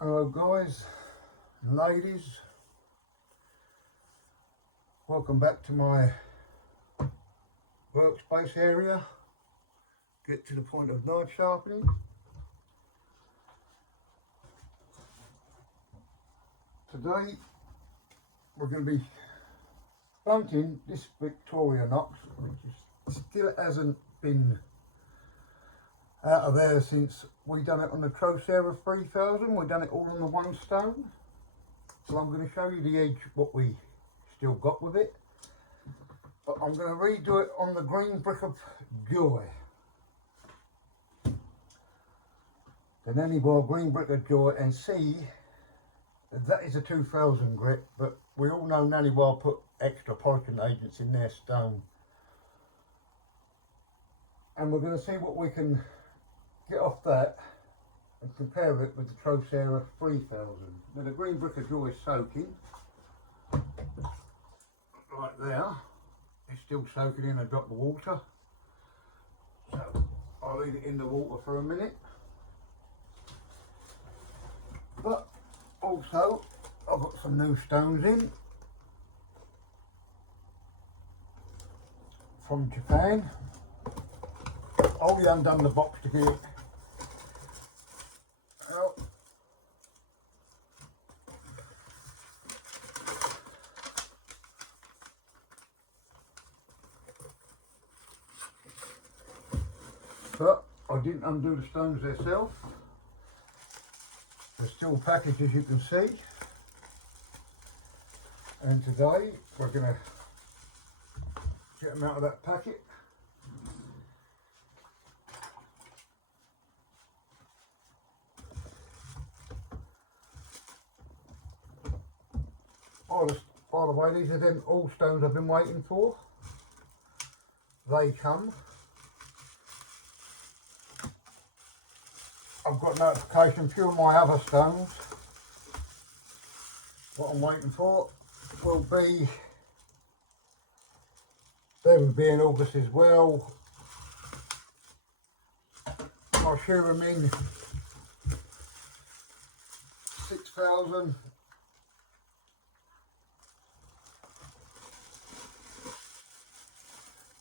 Hello guys and ladies, welcome back to my workspace area. Get to the point of knife sharpening. Today we're going to be bunting this Victorian ox, which still hasn't been out of there since we done it on the chosera 3000. We done it all on the one stone. So I'm going to show you the edge what we still got with it, but I'm going to redo it on the green brick of joy, the Naniwa green brick of joy, and see that is a 2000 grit, but we all know Naniwa put extra polishing agents in their stone, and we're going to see what we can get off that and compare it with the chosera 3000. Now the green brick of joy is soaking right there. It's still soaking in a drop of water, so I'll leave it in the water for a minute. But also I've got some new stones in from Japan. I only undone the box to get it out. But I didn't undo the stones themselves. They're still packaged, as you can see. And today we're going to get them out of that packet. By the way, these are them all stones I've been waiting for. They come. I've got notification, a few of my other stones, what I'm waiting for will be, they will be in August as well. I'll share them in 6000.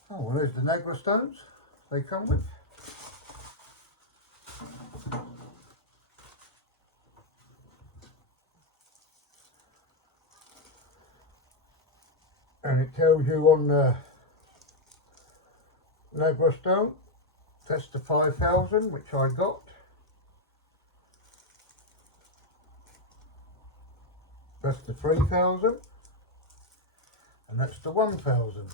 Oh, well, there's the Naniwa stones they come with. And it tells you on the Naniwa stone, that's the 5000 which I got. That's the 3000, and that's the 1000.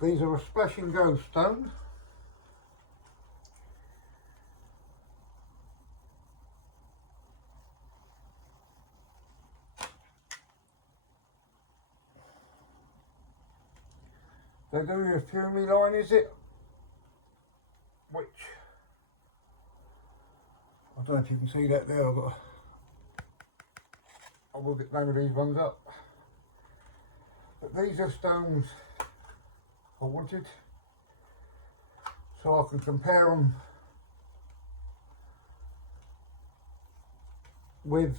These are a splash and go stone. They do a fuming line, is it? Which, I don't know if you can see that there, I will get none of these ones up. But these are stones I wanted, so I can compare them with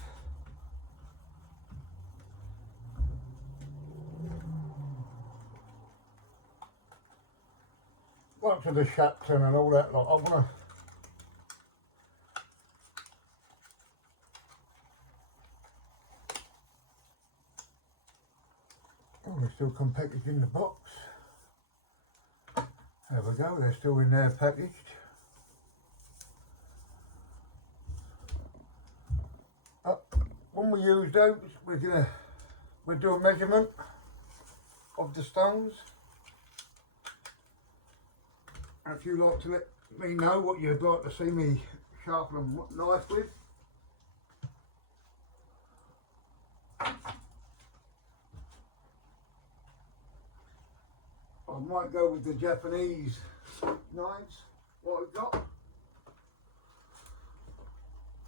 lots of the Sharpening and all that lot. I'm gonna they're still packaged in the box. There we go, they're still in there packaged. When we use those, we'll do a measurement of the stones. And if you'd like to let me know what you'd like to see me sharpen a knife with, I might go with the Japanese knives, what I've got.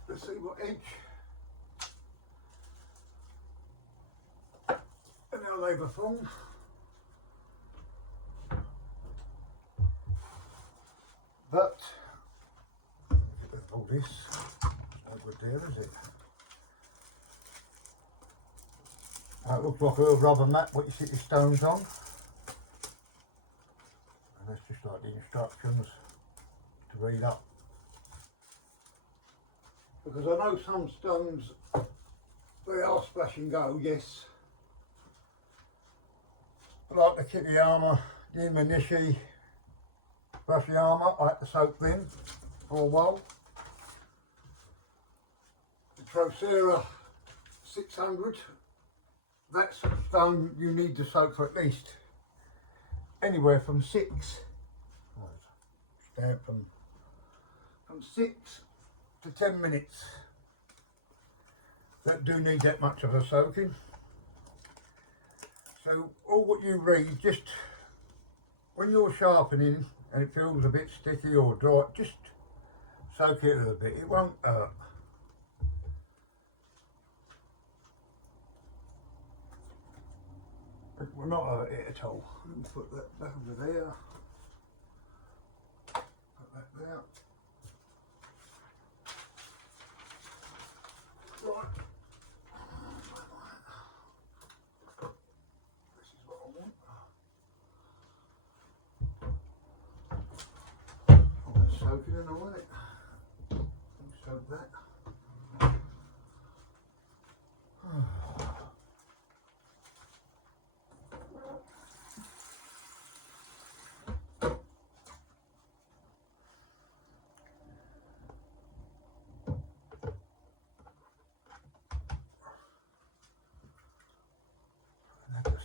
Let's see what edge and how they perform. But all this. It's no good there, is it? That looks like a rubber mat what you sit your stones on. And that's just like the instructions to read up. Because I know some stones, they are splash and go, yes. Like the Kitty-yama, the Imanishi, Brushy-yama, I had to soak them for a while. The chosera 600, that's a stone you need to soak for at least anywhere from 6 to 10 minutes. That do need that much of a soaking. So all what you read, just when you're sharpening and it feels a bit sticky or dry, just soak it a little bit, it won't hurt. It will not hurt it at all. Let me put that back over there. Put that there. Right. This is what I want. Oh, let's soak it in a minute. Soak that.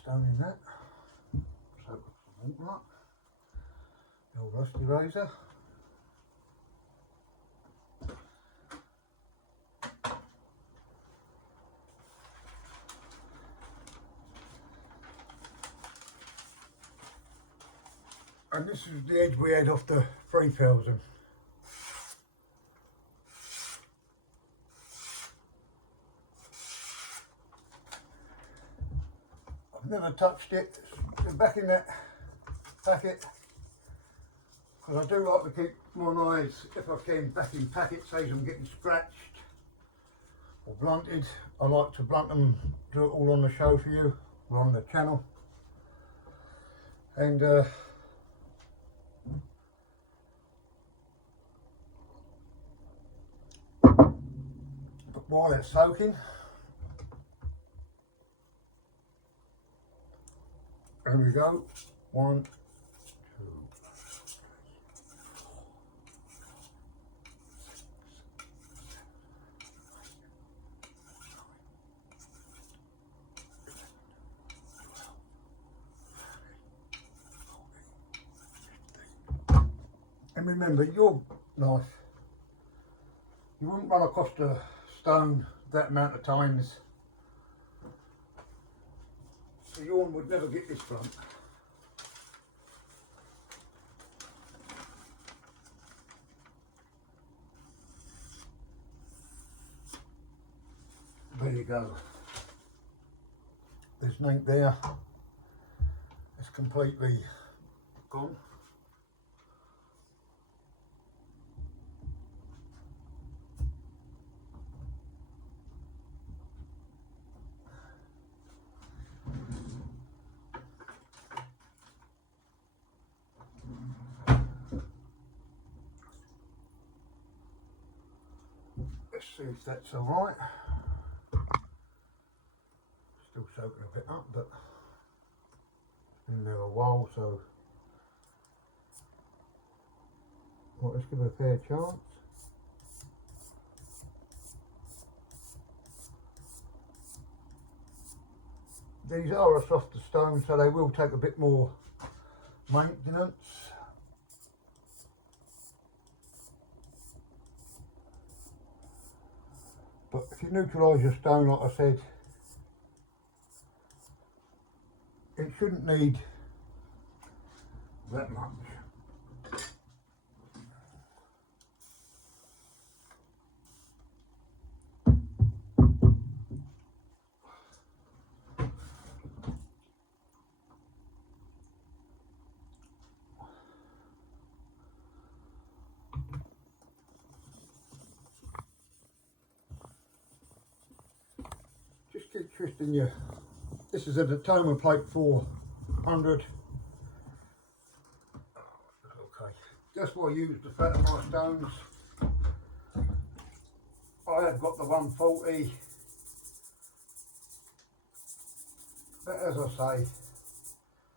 Stone in that, soak up some water up, the old rusty razor. And this is the edge we had off the 3000. I've never touched it. It's back in that packet because I do like to keep my knives, if I can, back in packet, saves them getting scratched or blunted. I like to blunt them, do it all on the show for you, or on the channel. And but while it's soaking, there we go. 1, 2, 3, 4, 5, 6, 7, 8, 9, 10, 11, 12, 13, 14, 15. And remember, your knife, you wouldn't run across the stone that amount of times, so your one would never get this blunt. There you go. There's an ink there. It's completely gone. Let's see if that's all right. Still soaking a bit up, but it's been there a while, so well, let's give it a fair chance. These are a softer stone, so they will take a bit more maintenance. But if you neutralise your stone, like I said, it shouldn't need that much. keep twisting your, this is a Diploma plate 400. Okay, that's what I use to flatten my stones. I have got the 140, but as I say,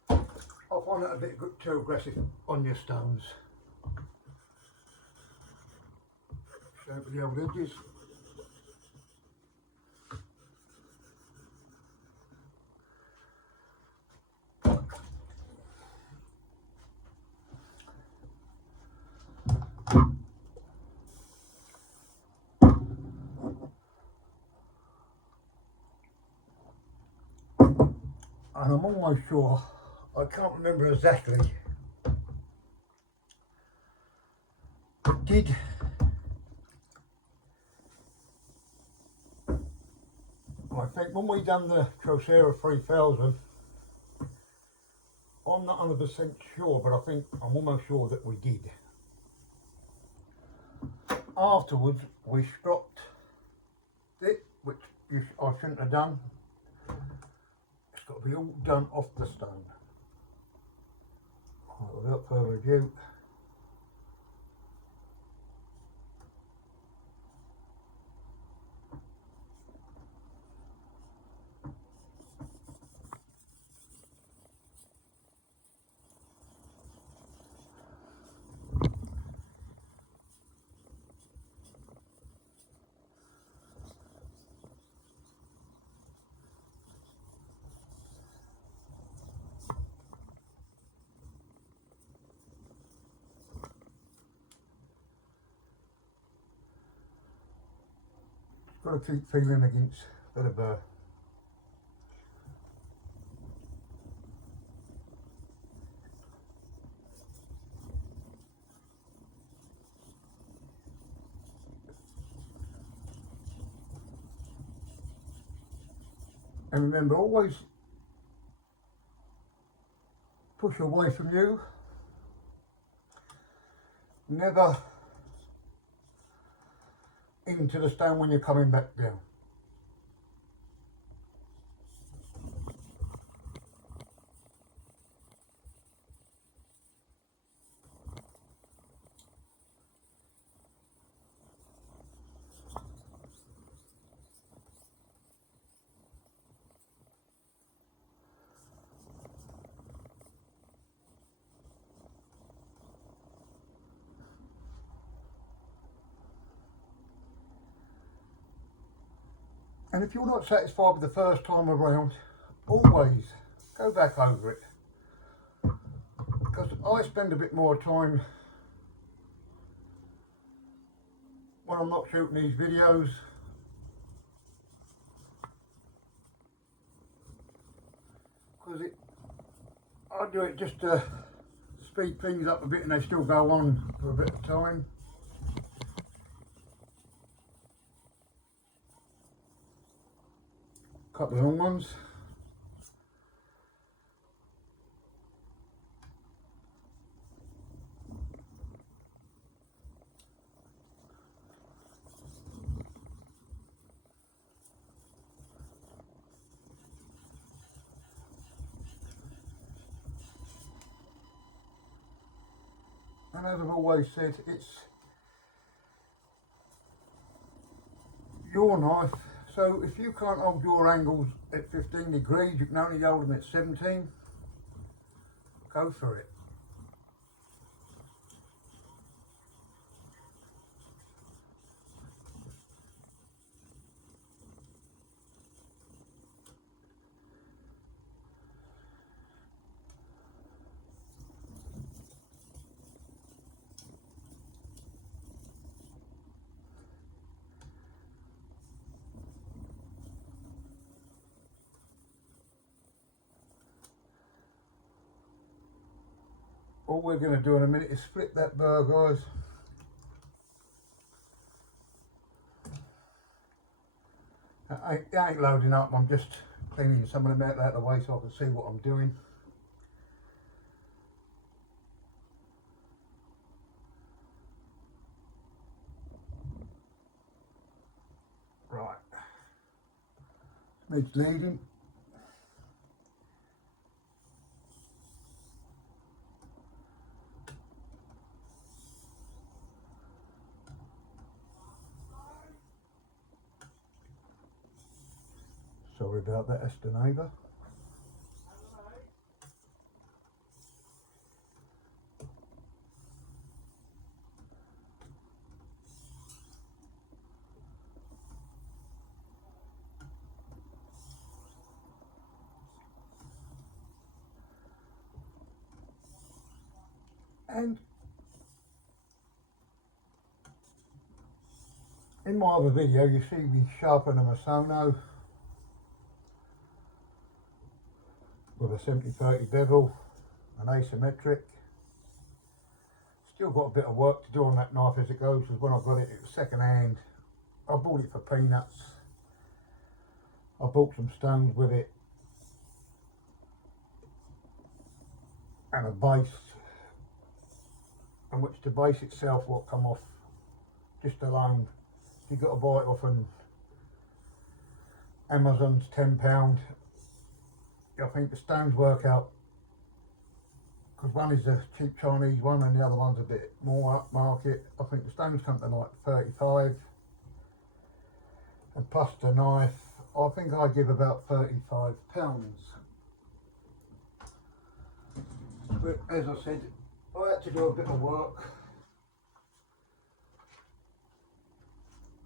I find it a bit too aggressive on your stones. Sharpen the old edges. And I'm almost sure, I can't remember exactly, but did I think when we done the Chosera 3000, I'm not 100% sure, but I think I'm almost sure that we did. Afterwards, we stropped it, which I shouldn't have done. It's got to be all done off the stone. Right, without further ado, got to keep feeling against a bit of and remember, always push away from you, never into the stone when you're coming back down. And if you're not satisfied with the first time around, always go back over it. Because I spend a bit more time when I'm not shooting these videos. Because I do it just to speed things up a bit and they still go on for a bit of time. Couple of long ones. And as I've always said, it's your knife, so if you can't hold your angles at 15 degrees, you can only hold them at 17, go for it. All we're going to do in a minute is split that burr, guys. It ain't loading up, I'm just cleaning some of them out of the way so I can see what I'm doing. Right. needs leading. Sorry about that, that's the neighbour. And in my other video you see me sharpening a sono with a 70-30 bevel, an asymmetric. Still got a bit of work to do on that knife as it goes, because when I got it, it was second hand. I bought it for peanuts. I bought some stones with it and a base, on which the base itself will come off just alone. If you've got to buy it off an Amazon's £10, I think the stones work out, because one is a cheap Chinese one and the other one's a bit more upmarket. I think the stones come to like 35, and plus the knife, I think I give about £35. But as I said, I had to do a bit of work,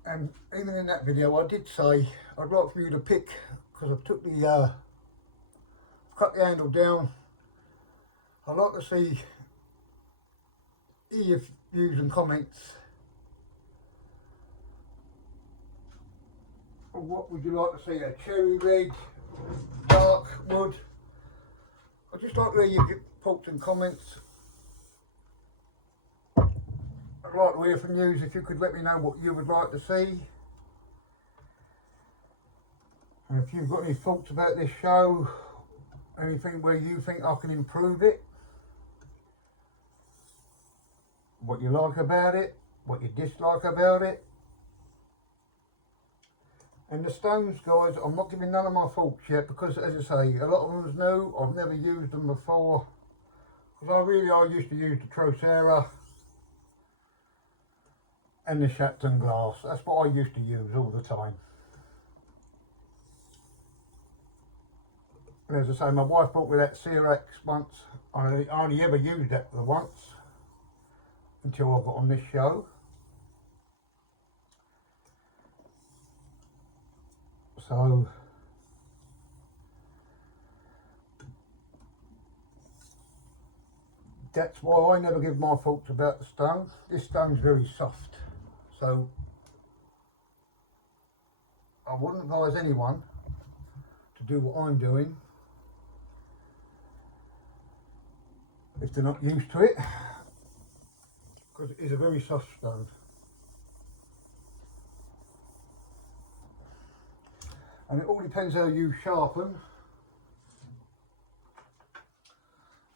and even in that video I did say I'd like for you to pick, because I took the cut the handle down. I'd like to see your views and comments. What would you like to see? A cherry red, dark wood? I'd just like to hear your thoughts and comments. I'd like to hear from you if you could let me know what you would like to see. And if you've got any thoughts about this show, anything where you think I can improve it, what you like about it, what you dislike about it. And the stones, guys, I'm not giving none of my thoughts yet, because as I say, a lot of them's new. I've never used them before, because I used to use the chosera and the sharpened glass. That's what I used to use all the time. And as I say, my wife bought me that Cerex once. I only ever used that the once until I got on this show. So that's why I never give my thoughts about the stone. This stone's very soft, so I wouldn't advise anyone to do what I'm doing if they're not used to it, because it is a very soft stone. And it all depends how you sharpen.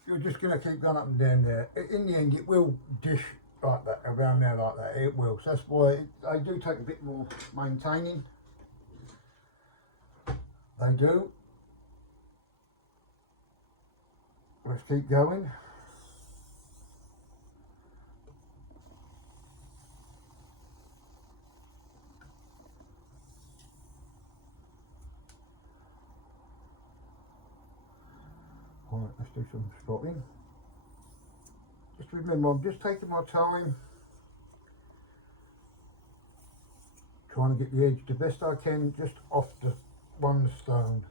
You're just going to keep going up and down there. In the end, it will dish like that, around there like that. It will. So that's why they do take a bit more maintaining. They do. Let's keep going. Right, let's do some spotting. Just remember, I'm just taking my time, trying to get the edge the best I can just off the one stone.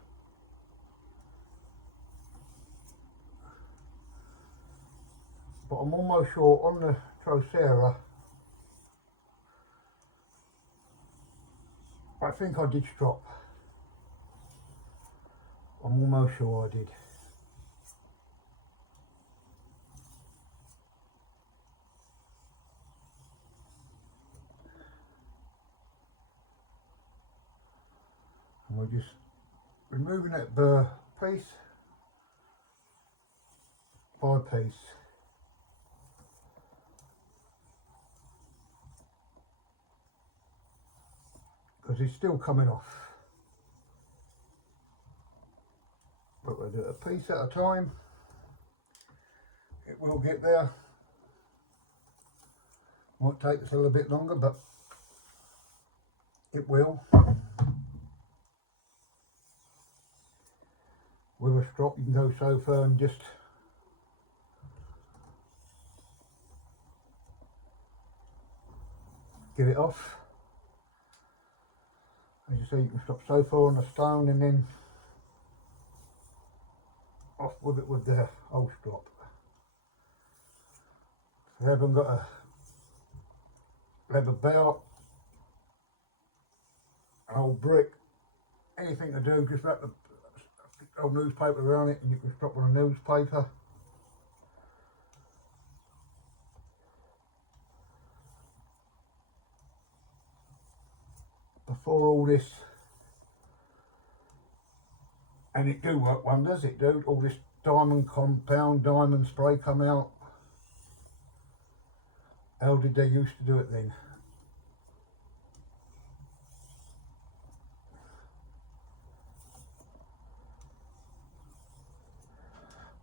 But I'm almost sure on the chosera, I think I did strop. I'm almost sure I did. And we're just removing that burr piece by piece. Because it's still coming off. got to do it a piece at a time. It will get there. Might take us a little bit longer, but it will. With a strop you can go so far and just get it off. As you see, you can stop so far on the stone and then off with it with the old strop. If you haven't got a leather belt, an old brick, anything to do, just wrap the old newspaper around it and you can strop on a newspaper. Before all this, and it do work wonders, it do, all this diamond compound, diamond spray come out. How did they used to do it then?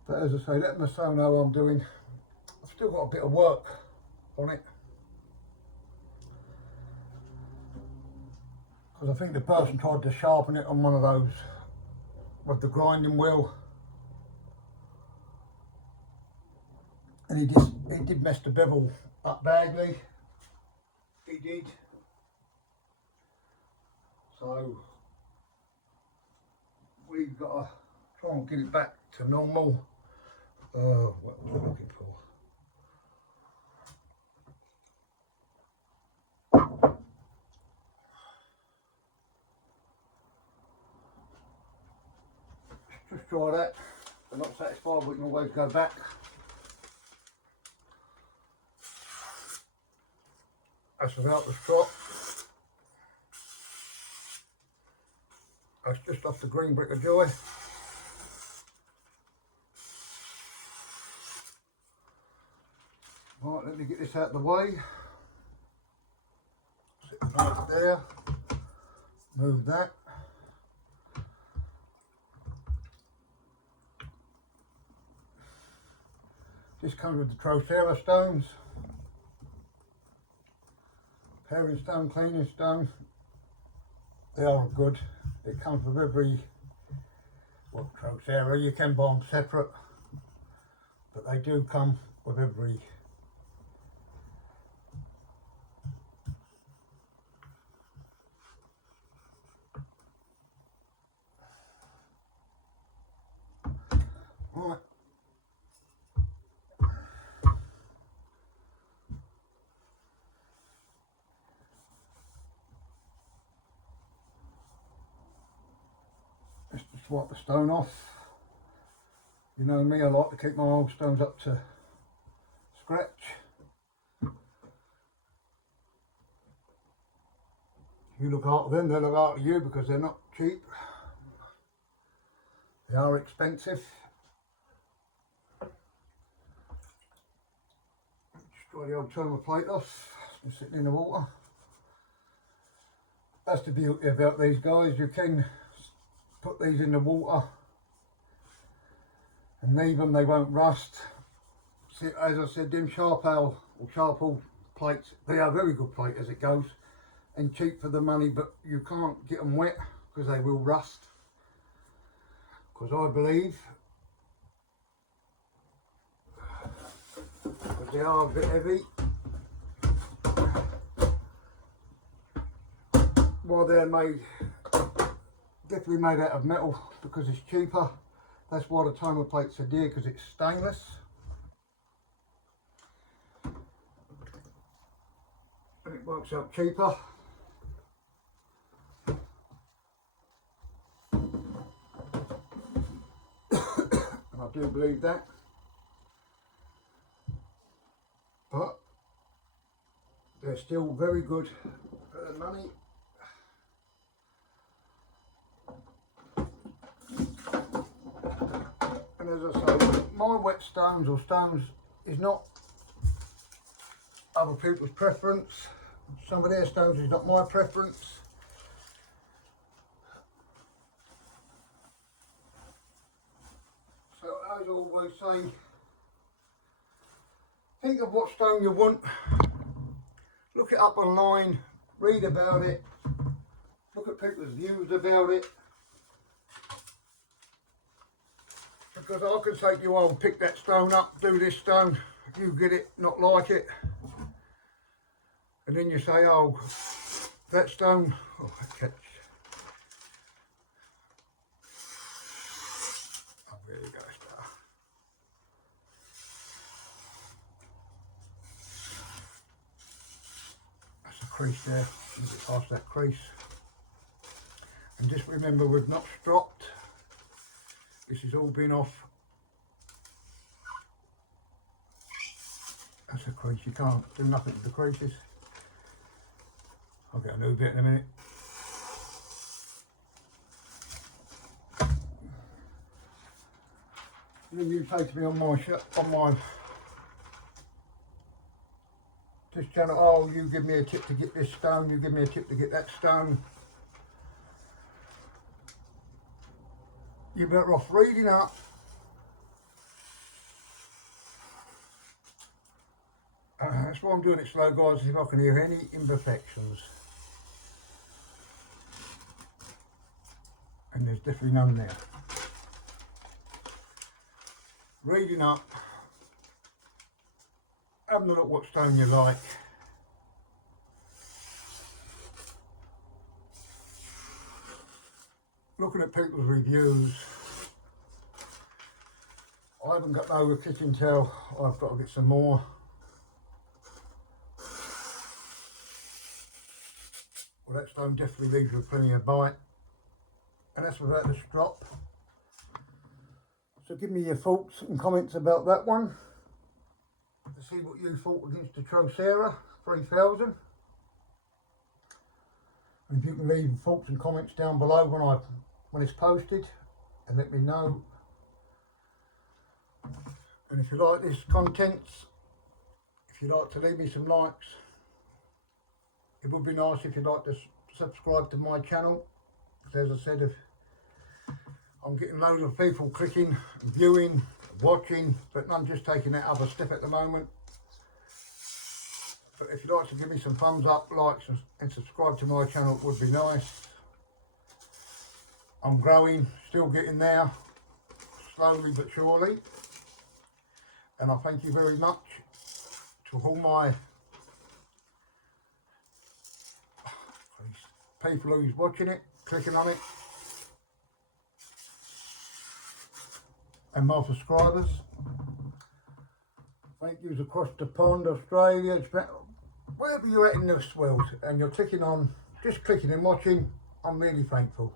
But as I say, let my son know I'm doing. I've still got a bit of work on it. Because I think the person tried to sharpen it on one of those with the grinding wheel. And he did mess the bevel up badly. He did. So we've got to try and get it back to normal. What was I looking for? Just try that. If I'm not satisfied, we can always go back. That's without the strop. That's just off the green brick of joy. Right, let me get this out of the way. Sit the knife there. Move that. This comes with the chosera stones. Paring stone, cleaning stone. They are good. It comes with every, well, chosera, you can buy them separate, but they do come with every. Right. Just to swipe the stone off. You know me, I like to keep my old stones up to scratch. You look after them, they look after you, because they're not cheap. They are expensive. Just try the old thermal plate off. It's been sitting in the water. That's the beauty about these guys. You can put these in the water and leave them, they won't rust. See, as I said, them charcoal plates, they are very good plate as it goes, and cheap for the money, but you can't get them wet because they will rust. Because I believe, because they are a bit heavy, while they're made, definitely made out of metal because it's cheaper. That's why the toner plates are dear, because it's stainless. And it works out cheaper. And I do believe that. But they're still very good for the money. And as I say, my wet stones or stones is not other people's preference. Some of their stones is not my preference. always say, think of what stone you want, look it up online, read about it, look at people's views about it. Because I can say to you, I'll pick that stone up, do this stone, you get it, not like it. And then you say, oh, that stone, oh, catch. Oh, there you go, star. That's a crease there, you get past that crease. And just remember, we've not stropped. This has all been off. That's a crease, you can't do nothing with the creases. I'll get a new bit in a minute. Then you say to me on my this channel, oh, you give me a tip to get this stone, you give me a tip to get that stone. You're better off reading up. That's why I'm doing it slow, guys, if I can hear any imperfections. And there's definitely none there. Reading up, having a look what stone you like. Looking at people's reviews. I haven't got no kitchen towel, I've got to get some more. Well, that stone definitely leaves with plenty of bite. And that's without the strop. So give me your thoughts and comments about that one. To see what you thought against the Chosera 3000. And if you can leave thoughts and comments down below when it's posted, and let me know. And if you like this content, if you'd like to leave me some likes, it would be nice if you'd like to subscribe to my channel. Because as I said, if I'm getting loads of people clicking, viewing, watching, but none just taking that other step at the moment. But if you'd like to give me some thumbs up, likes and subscribe to my channel, it would be nice. I'm growing, still getting there, slowly but surely. And I thank you very much to all my people who's watching it, clicking on it, and my subscribers. Thank yous across the pond, Australia, wherever you're at in this world, and you're clicking on, just clicking and watching. I'm really thankful,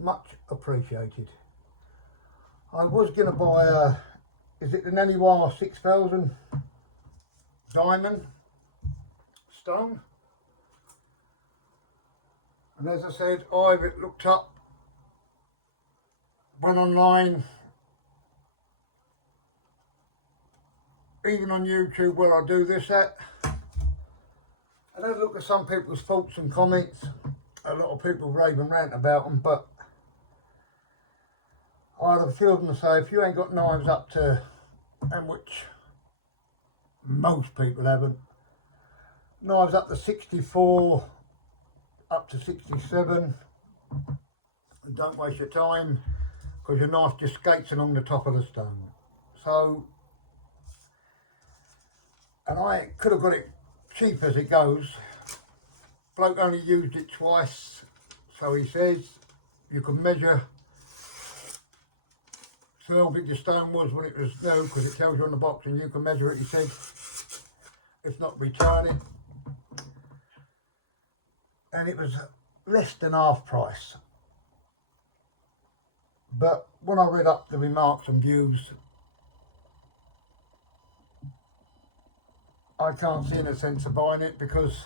much appreciated. I was going to buy is it the Naniwa 6000 diamond stone, and as I said, I've looked up, went online, even on YouTube where I do this at, and I look at some people's thoughts and comments. A lot of people rave and rant about them, but I had a few of them say, if you ain't got knives up to, and which most people haven't, knives up to 64, up to 67, don't waste your time, because your knife just skates along the top of the stone. So, and I could have got it cheap as it goes. Bloke only used it twice, so he says you can measure how big the stone was when it was new, because it tells you on the box, and you can measure it, he said, if not return it. And it was less than half price. But when I read up the remarks and views, I can't see any sense of buying it, because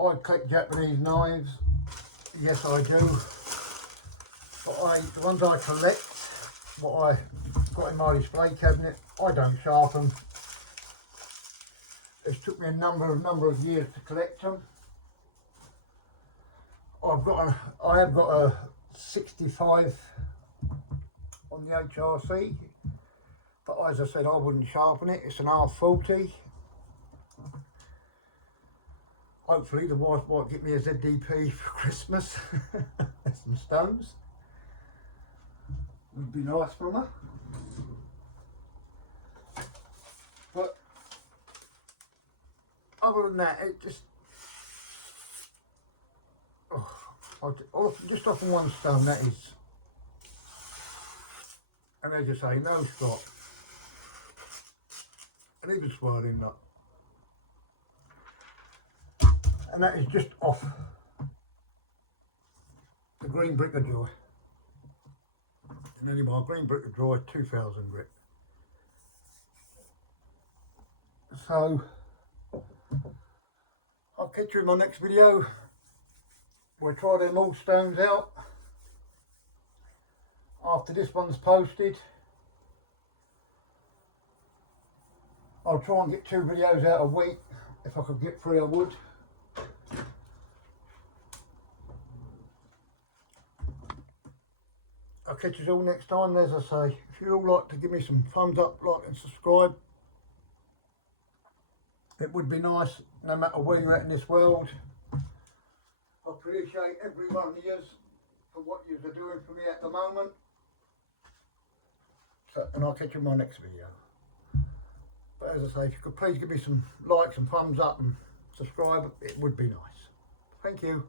I collect Japanese knives. Yes, I do. But the ones I collect, what I got in my display cabinet, I don't sharpen. It's took me a number of years to collect them. I have got a 65. I on the HRC, but as I said, I wouldn't sharpen it. It's an R40. Hopefully the wife might get me a ZDP for Christmas. Some stones. Would be nice from her. But other than that, it just just off on one stone, that is. And as you say, no strop. And even swirling nut. And that is just off the green brick of joy. And anyway, green brick of joy 2000 grit. So I'll catch you in my next video. We'll try them all stones out after this one's posted. I'll try and get 2 videos out a week. If I could get 3, I would. I'll catch you all next time. As I say, if you'd all like to give me some thumbs up, like and subscribe, it would be nice, no matter where you're at in this world. I appreciate every one of you for what you are doing for me at the moment. So, and I'll catch you in my next video. But as I say, if you could please give me some likes and thumbs up and subscribe, it would be nice. Thank you.